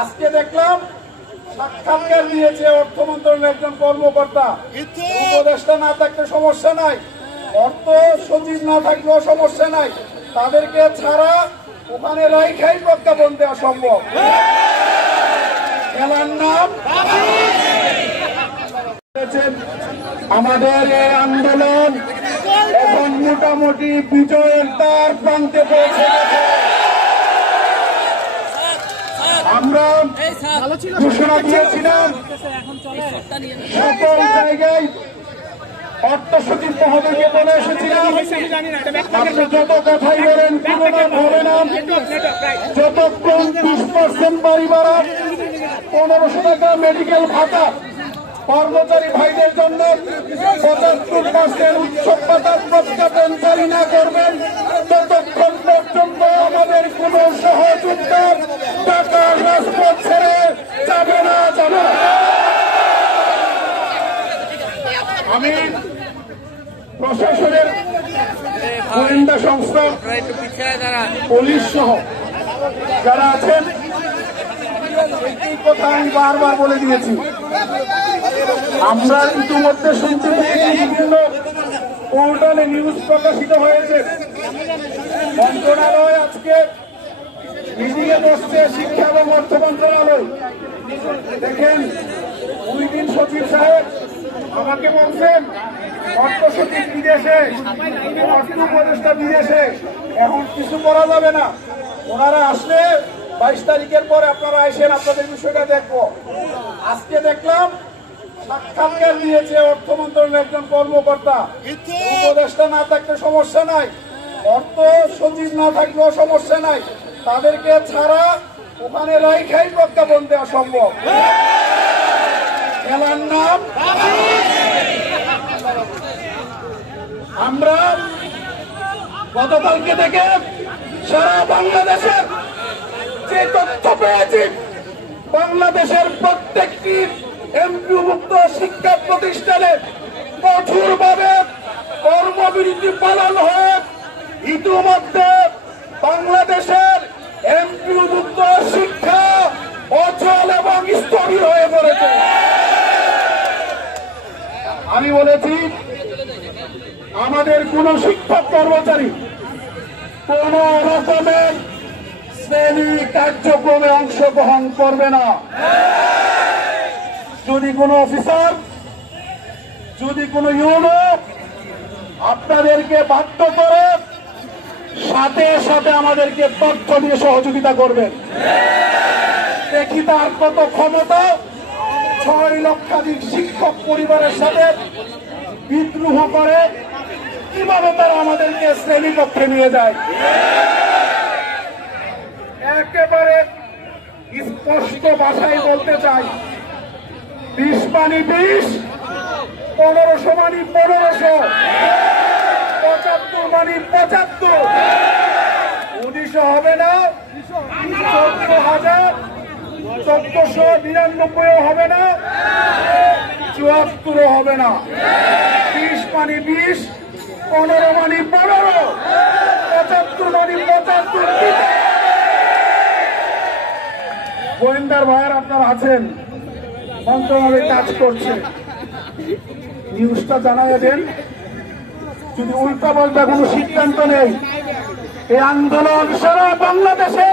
আজকে দেখলাম সাক্ষাৎকার দিয়েছে অর্থ মন্ত্রণালয়ের একজন কর্মকর্তা। উপদেষ্টা না থাকলে সমস্যা নাই, অর্থ সচিব না থাকলেও সমস্যা নাই, তাদেরকে ছাড়া ওখানে রাইখাই প্রজ্ঞাপন দেওয়া সম্ভব। খেলার নাম আমাদের এই আন্দোলন এখন মোটামুটি বিজয়ের দ্বার প্রান্তে পৌঁছে গেছে। আমরা ঘোষণা দিয়েছিলাম সকল জায়গায় অর্থ সচিব মহোদয়কে বলে এসেছিলাম, আপনি যত কথাই বলেন পুনরায় হবে না, যতক্ষণ 20% বাড়ি বাড়া, 1500 টাকা মেডিকেল ভাতা কর্মচারী ভাইদের জন্য 75% উৎসব ভাতার প্রজ্ঞাপন জারি না করবেন, ততক্ষণ পর্যন্ত আমাদের কোন সহযোদ্ধার টাকা রাজপথ ছেড়ে যাবে না। আমি প্রশাসনের গোয়েন্দা সংস্থা, পুলিশ সহ যারা আছেন, এই কথা আমি বারবার বলে দিয়েছি। আমরা ইতিমধ্যে শুনতে পেয়েছি বিভিন্ন পোর্টালে নিউজ প্রকাশিত হয়েছে, মন্ত্রণালয় আজকে মিটিংয়ে বসছে, শিক্ষা এবং অর্থ মন্ত্রণালয়। দেখেন, 2 দিন সচিব সাহেব আমাকে বলছেন অর্থ সচিব বিদেশে, অর্থ উপদেষ্টা বিদেশে, এখন কিছু করা যাবে না। ওনারা আসলে 22 তারিখের পরে আপনারা আসেন, আপনাদের বিষয়টা দেখবো। আজকে দেখলাম সাক্ষাৎকার দিয়েছে অর্থ মন্ত্রণালয়ের একজন কর্মকর্তা। উপদেষ্টা না থাকলে সমস্যা নাই, অর্থ সচিব না থাকলেও সমস্যা নাই, তাদেরকে ছাড়া ওখানে রাইখাই প্রজ্ঞাপন দেওয়া সম্ভব। খেলার নাম আমরা গতকালকে থেকে সারা বাংলাদেশের যে তথ্য পেয়েছি, বাংলাদেশের প্রত্যেকটি এমপিওভুক্ত শিক্ষা প্রতিষ্ঠানে কঠোরভাবে কর্মবিরতি পালন হয়ে ইতিমধ্যে বাংলাদেশের এমপিওভুক্ত শিক্ষা অচল এবং স্থবির হয়ে পড়েছে। আমি বলেছি আমাদের কোন শিক্ষক কর্মচারী কোন রকমের শ্রেণী কার্যক্রমে অংশগ্রহণ করবে না। যদি কোনো অফিসার, যদি কোনো ইউনিট আপনাদেরকে বাধ্য করে, সাথে সাথে আমাদেরকে তথ্য দিয়ে সহযোগিতা করবেন। দেখি তার কত ক্ষমতা 6 লক্ষাধিক শিক্ষক পরিবারের সাথে বিদ্রোহ করে কিভাবে তারা আমাদেরকে শ্রেণীকক্ষে নিয়ে যায়। একেবারে স্পষ্ট ভাষায় বলতে চাই, 20 মানি 20, 1500 মানি 1500, 75 মানি 75, 1900 হবে না, 14,1499 হবে না, 74 হবে না। 20 মানি 20, 15 মানি 15, 75 মানি 75। গোয়েন্দার ভাইয়ের আপনারা আছেন, মন্ত্রণালয় কাজ করছে, নিউজটা জানাইয়া দেন। যদি উল্টা পাল্টা কোনো সিদ্ধান্ত নেই, এই আন্দোলন সারা বাংলাদেশে